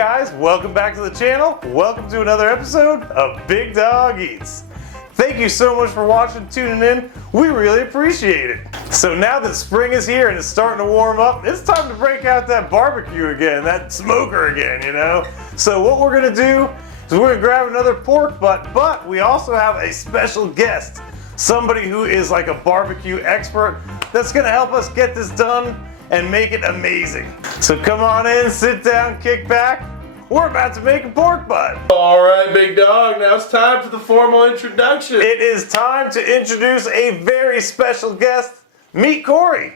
guys, welcome back to the channel. Welcome to another episode of Big Dog Eats. Thank you so much for watching, tuning in. We really appreciate it. So now that spring is here and it's starting to warm up, it's time to break out that barbecue again, that smoker again, you know? So what we're gonna do is we're gonna grab another pork butt, but we also have a special guest, somebody who is like a barbecue expert that's gonna help us get this done and make it amazing. So come on in, sit down, kick back. We're about to make a pork butt. All right, big dog, now it's time for the formal introduction. It is time to introduce a very special guest. Meet Cory.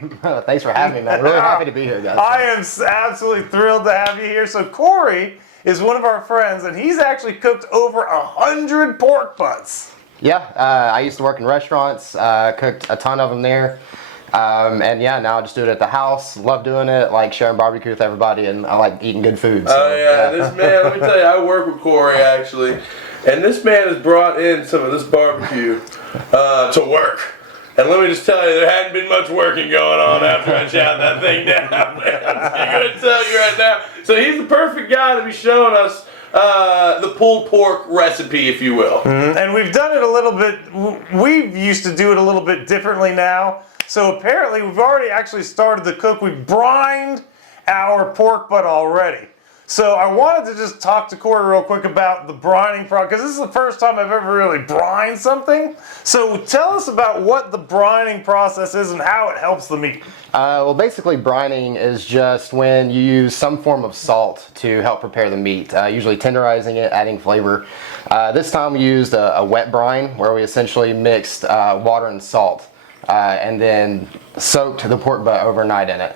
Thanks for having me, man. Really happy to be here, guys. I am absolutely thrilled to have you here. So Cory is one of our friends, and he's actually cooked over 100 pork butts. Yeah, I used to work in restaurants, cooked a ton of them there. And yeah, now I just do it at the house. Love doing it, like sharing barbecue with everybody, and I like eating good food. So, this man, let me tell you, I work with Cory actually, and this man has brought in some of this barbecue to work. And let me just tell you, there hadn't been much working going on after I chopped that thing down, man. I'm going to tell you right now. So he's the perfect guy to be showing us the pulled pork recipe, if you will. And we've done it a little bit, we used to do it a little bit differently now. So apparently we've already actually started to cook. We've brined our pork butt already. So I wanted to just talk to Cory real quick about the brining process, because this is the first time I've ever really brined something. So tell us about what the brining process is and how it helps the meat. Well, basically brining is just when you use some form of salt to help prepare the meat, usually tenderizing it, adding flavor. This time we used a wet brine where we essentially mixed water and salt and then soaked the pork butt overnight in it.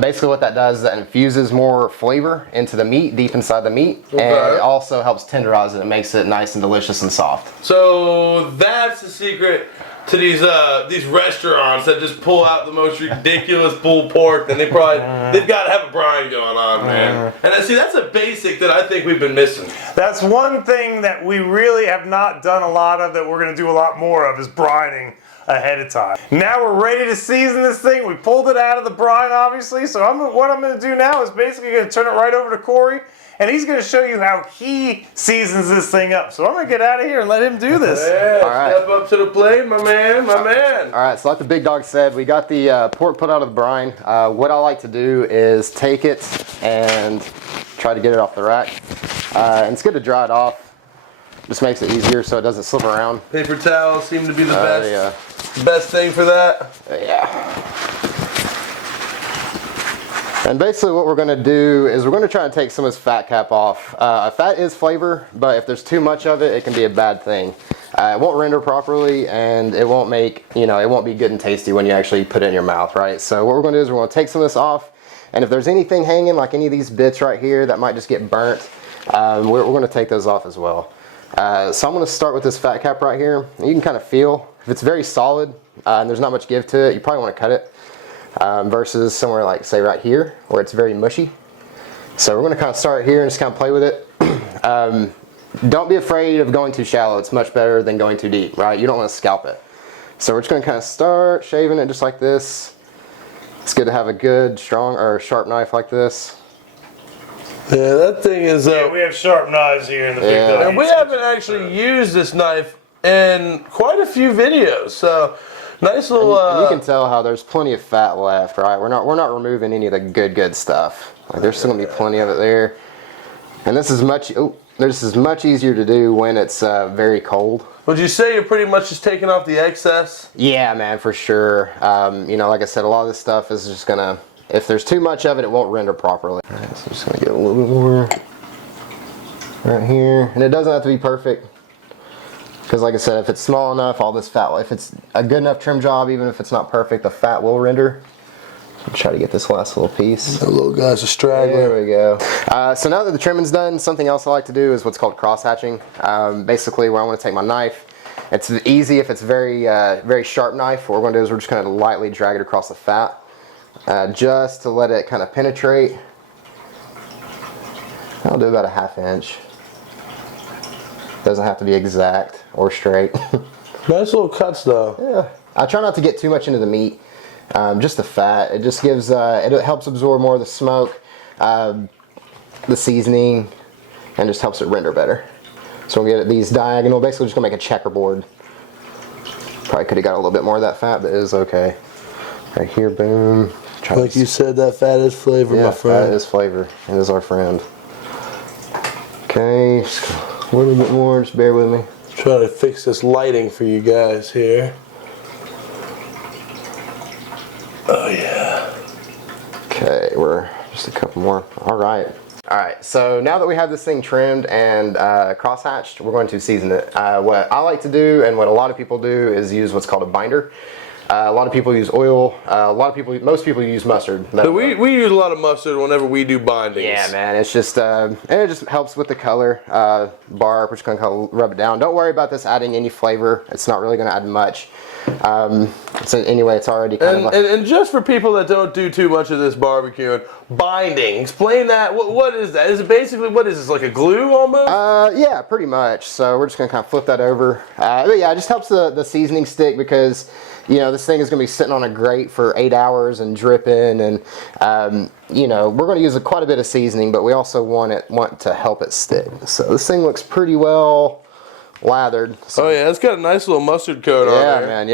Basically what that does is that infuses more flavor into the meat, deep inside the meat, and it also helps tenderize it and makes it nice and delicious and soft. So that's the secret to these restaurants that just pull out the most ridiculous pulled pork, and they've got to have a brine going on, man. And see, that's a basic that I think we've been missing. That's one thing that we really have not done a lot of that we're going to do a lot more of is brining ahead of time. Now we're ready to season this thing. We pulled it out of the brine, obviously. So what I'm going to do now is basically going to turn it right over to Cory, and he's going to show you how he seasons this thing up. So I'm going to get out of here and let him do this. Yeah, All right. Step up to the plate, my man, my man. All right, so like the big dog said, we got the pork put out of the brine. What I like to do is take it and try to get it off the rack. And it's good to dry it off. Just makes it easier so it doesn't slip around. Paper towels seem to be the best. Yeah. Best thing for that. Yeah. And basically what we're going to do is we're going to try and take some of this fat cap off. Fat is flavor, but if there's too much of it, it can be a bad thing. It won't render properly, and it won't make, it won't be good and tasty when you actually put it in your mouth, right? So what we're going to do is we're going to take some of this off, and if there's anything hanging, like any of these bits right here that might just get burnt, we're going to take those off as well. So I'm going to start with this fat cap right here. You can kind of feel, if it's very solid and there's not much give to it, you probably want to cut it versus somewhere like, say, right here where it's very mushy. So we're going to kind of start here and just kind of play with it. Don't be afraid of going too shallow. It's much better than going too deep, right? You don't want to scalp it. So we're just going to kind of start shaving it just like this. It's good to have a good, strong, or sharp knife like this. Yeah, that thing is... Yeah, we have sharp knives here in the Big Dog. And we haven't actually used this knife in quite a few videos, so nice little... And you can tell how there's plenty of fat left, right? We're not removing any of the good stuff. Like, there's still gonna be plenty of it there. And this is much easier to do when it's very cold. Would you say you're pretty much just taking off the excess? Yeah, man, for sure. Like I said, a lot of this stuff is just gonna... If there's too much of it, it won't render properly. All right, so I'm just gonna get a little bit more right here. And it doesn't have to be perfect. Because like I said, if it's small enough, all this fat, if it's a good enough trim job, even if it's not perfect, the fat will render. So I'll try to get this last little piece. The little guy's a straggler. There we go. So now that the trimming's done, something else I like to do is what's called cross hatching. Basically, where I want to take my knife, it's easy if it's very sharp knife. What we're going to do is we're just going to lightly drag it across the fat. Just to let it kind of penetrate. I'll do about a ½ inch. Doesn't have to be exact or straight. Nice little cuts though. Yeah. I try not to get too much into the meat. Just the fat. It just gives, it helps absorb more of the smoke. the seasoning and just helps it render better. So we'll get these diagonal, basically just gonna make a checkerboard. Probably could have got a little bit more of that fat, but it is okay. Right here, boom. Like you said, that fat is flavor, yeah, my friend. Fat is flavor. It is our friend. Okay, just a little bit more, just bear with me. Trying to fix this lighting for you guys here. Oh yeah. Okay, we're just a couple more. All right. All right, so now that we have this thing trimmed and cross-hatched, we're going to season it. What I like to do and what a lot of people do is use what's called a binder. A lot of people use oil. Most people use mustard. So we use a lot of mustard whenever we do bindings. Yeah, man, it's just, and it just helps with the color. Barb, we're just gonna rub it down. Don't worry about this adding any flavor. It's not really gonna add much. So anyway, it's already kind of like... And just for people that don't do too much of this barbecuing, binding, explain that. What is that? Is it basically, what is this, like a glue almost? Yeah, pretty much. So we're just gonna kind of flip that over. But yeah, it just helps the seasoning stick because, you know, this thing is gonna be sitting on a grate for 8 hours and dripping, and you know, we're gonna use quite a bit of seasoning, but we also want to help it stick. So this thing looks pretty well lathered. So, oh yeah, it's got a nice little mustard coat on there. Yeah, man,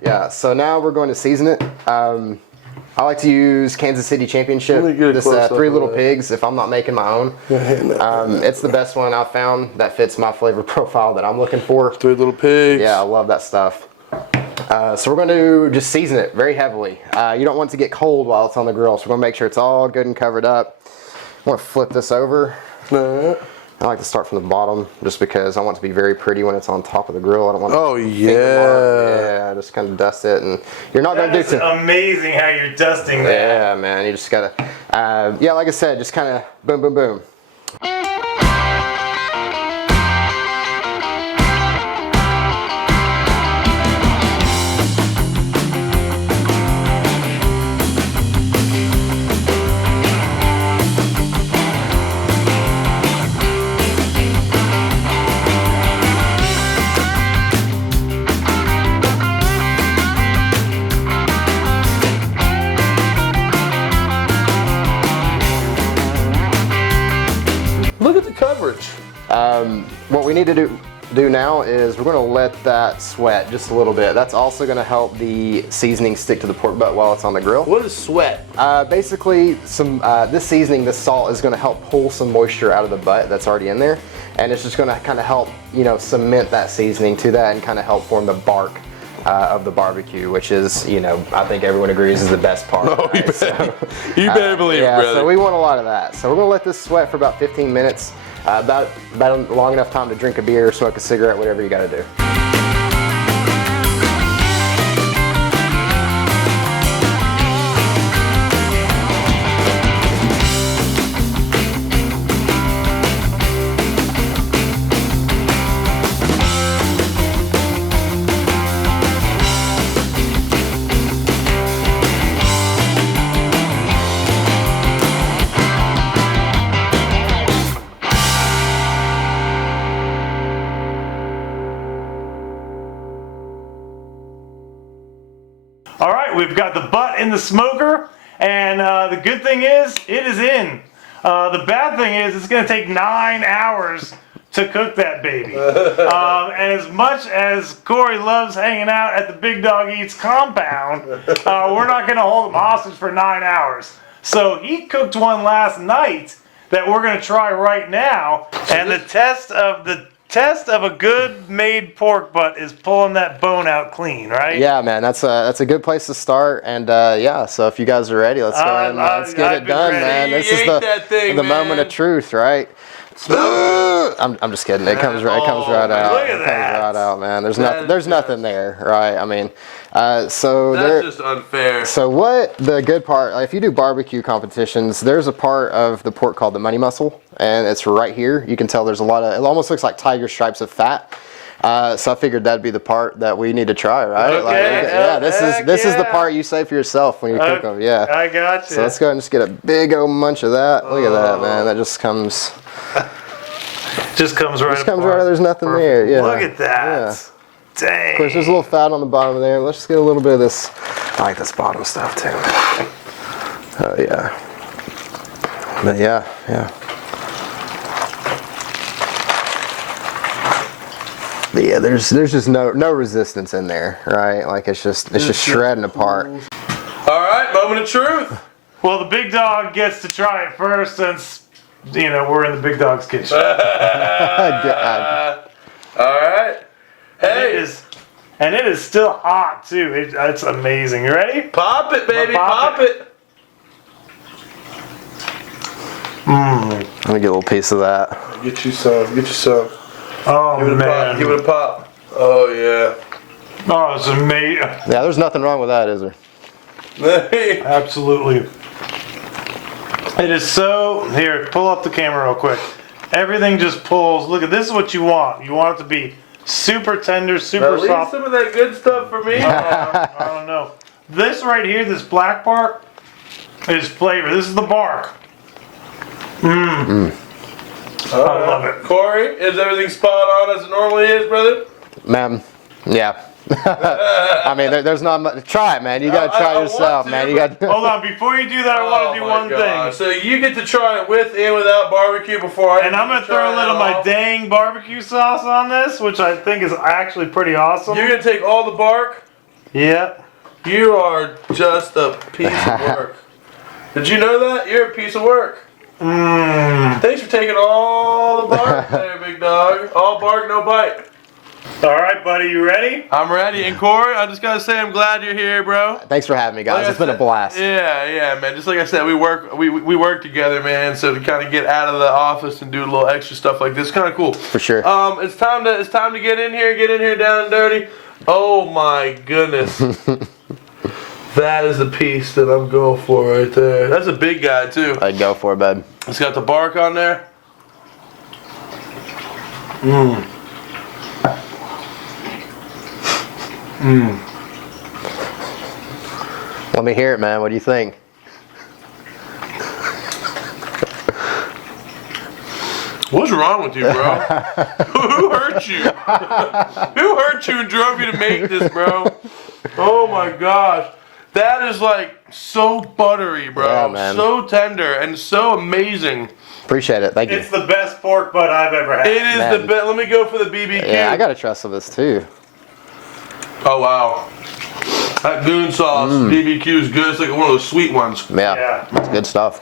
yeah. So now we're going to season it. I like to use Kansas City Championship. This Three Little Pigs, if I'm not making my own. It's the best one I've found that fits my flavor profile that I'm looking for. Three Little Pigs. Yeah, I love that stuff. So we're going to just season it very heavily. You don't want it to get cold while it's on the grill, so we're going to make sure it's all good and covered up. I'm going to flip this over. I like to start from the bottom just because I want it to be very pretty when it's on top of the grill. I don't want to. Oh yeah. Yeah, just kind of dust it, and you're not going to do It's amazing how you're dusting that. Yeah, man, you just gotta. Yeah, like I said, just kind of boom, boom, boom. What we need to do now is we're going to let that sweat just a little bit. That's also going to help the seasoning stick to the pork butt while it's on the grill. What is sweat? Basically, this seasoning, this salt is going to help pull some moisture out of the butt that's already in there, and it's just going to kind of help, you know, cement that seasoning to that and kind of help form the bark of the barbecue, which is, you know, I think everyone agrees is the best part. Oh, right? you better believe it, brother. So we want a lot of that. So we're going to let this sweat for about 15 minutes. About long enough time to drink a beer, smoke a cigarette, whatever you got to do. All right, we've got the butt in the smoker, and the good thing is, it is in. The bad thing is, it's gonna take 9 hours to cook that baby. And as much as Cory loves hanging out at the Big Dog Eats compound, we're not gonna hold him hostage for 9 hours. So he cooked one last night that we're gonna try right now, and the test of a good made pork butt is pulling that bone out clean, right? Yeah, man, that's a good place to start. And yeah, so if you guys are ready, let's go ahead and let's get it done, man. This is the moment of truth, right? I'm just kidding. It comes right out. Look at It comes that. right out, man. There's nothing there, right? I mean, so that's just unfair. So what the good part? If you do barbecue competitions, there's a part of the pork called the money muscle, and it's right here. You can tell there's a lot of. It almost looks like tiger stripes of fat. So I figured that'd be the part that we need to try, right? Okay. Yeah, this is the part you say for yourself when you cook them. Yeah. I got you. So let's go ahead and just get a big old munch of that. Look at that, man. That just comes. Just comes right. Just comes right. There's nothing there. Yeah. Look at that. Yeah. Dang. Of course, there's a little fat on the bottom there. Let's just get a little bit of this. I like this bottom stuff too. Oh yeah. But yeah. But yeah, there's just no resistance in there, right? Like it's just shredding apart. All right, moment of truth. Well, the big dog gets to try it first since, you know, we're in the big dog's kitchen. God. All right. Hey. It is still hot too. It's amazing. You ready? Pop it, baby. Pop it. Let me get a little piece of that. Get you some. Get you some. Oh, Give it a man. pop. Give it a pop. Oh, yeah. Oh, it's amazing. Yeah, there's nothing wrong with that, is there? Absolutely. It is so... Here, pull up the camera real quick. Everything just pulls. Look, this is what you want. You want it to be super tender, super Leave soft. some of that good stuff for me. I don't know. This right here, this black bark, is flavor. This is the bark. I love it. Cory, is everything spot on as it normally is, brother? Man, yeah. I mean, there's not much. Try it, man. You gotta try yourself, man. You got. Hold on, before you do that, I want to do one thing. So you get to try it with and without barbecue before I. And I'm gonna throw a little of my dang barbecue sauce on this, which I think is actually pretty awesome. You're gonna take all the bark? Yeah. You are just a piece of work. Did you know that? You're a piece of work. Thanks for taking all the bark there, big dog. All bark, no bite. All right, buddy, you ready? I'm ready. And Cory, I just gotta say I'm glad you're here, bro. Thanks for having me, guys. Like It's been a blast. Yeah, man. Just like I said, we work together, man. So to kind of get out of the office and do a little extra stuff like this, kind of cool. For sure. It's time to get in here down and dirty. Oh my goodness. That is the piece that I'm going for right there. That's a big guy too. I'd go for it, bud. It's got the bark on there. Let me hear it, man. What do you think? What's wrong with you, bro? Who hurt you? Who hurt you and drove you to make this, bro? Oh my gosh. That is like so buttery, bro. Yeah, man. So tender and so amazing. Appreciate it. Thank you. It's the best pork butt I've ever had. It is Man. the best. Let me go for the BBQ. Yeah, I gotta try some of this too. Oh wow. That goon sauce BBQ is good. It's like one of those sweet ones. Yeah. It's good stuff.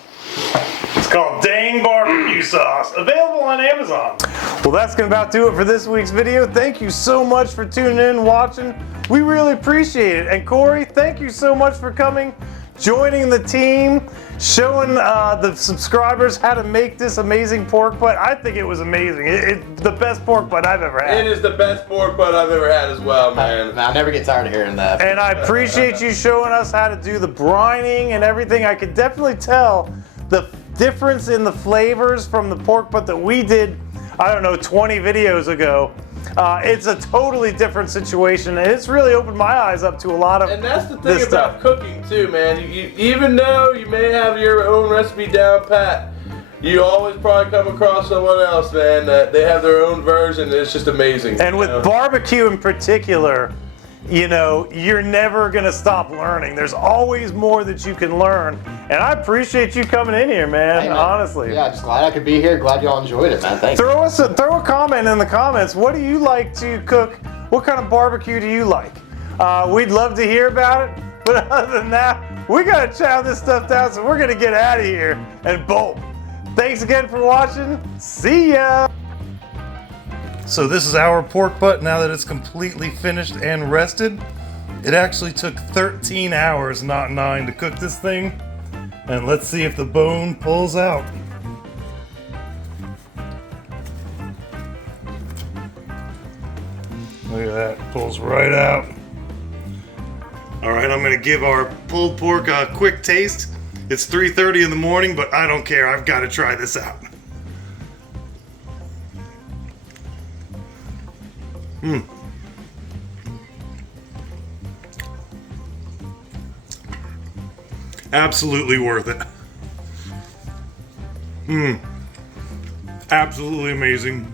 It's called Dang Barbecue Sauce. Available on Amazon. Well, that's going to about do it for this week's video. Thank you so much for tuning in and watching. We really appreciate it. And Cory, thank you so much for coming, joining the team, showing the subscribers how to make this amazing pork butt. I think it was amazing. It's the best pork butt I've ever had. It is the best pork butt I've ever had as well, man. I'll never get tired of hearing that. And I appreciate you showing us how to do the brining and everything. I could definitely tell the difference in the flavors from the pork butt that we did, I don't know, 20 videos ago. It's a totally different situation, and it's really opened my eyes up to a lot of. And that's the thing this about stuff. cooking too, man. You, even though you may have your own recipe down pat, you always probably come across someone else, man, that they have their own version, and it's just amazing. And with barbecue in particular, you know, you're never gonna stop learning. There's always more that you can learn, and I appreciate you coming in here, man. Hey, man. Honestly. Yeah, just glad I could be here. Glad y'all enjoyed it, man. Thanks. Throw a comment in the comments. What do you like to cook? What kind of barbecue do you like? We'd love to hear about it. But other than that, we gotta chow this stuff down, so we're gonna get out of here and bolt. Thanks again for watching. See ya. So this is our pork butt now that it's completely finished and rested. It actually took 13 hours, not 9, to cook this thing. And let's see if the bone pulls out. Look at that, pulls right out. All right, I'm gonna give our pulled pork a quick taste. It's 3:30 in the morning, but I don't care, I've gotta try this out. Absolutely worth it. Absolutely amazing.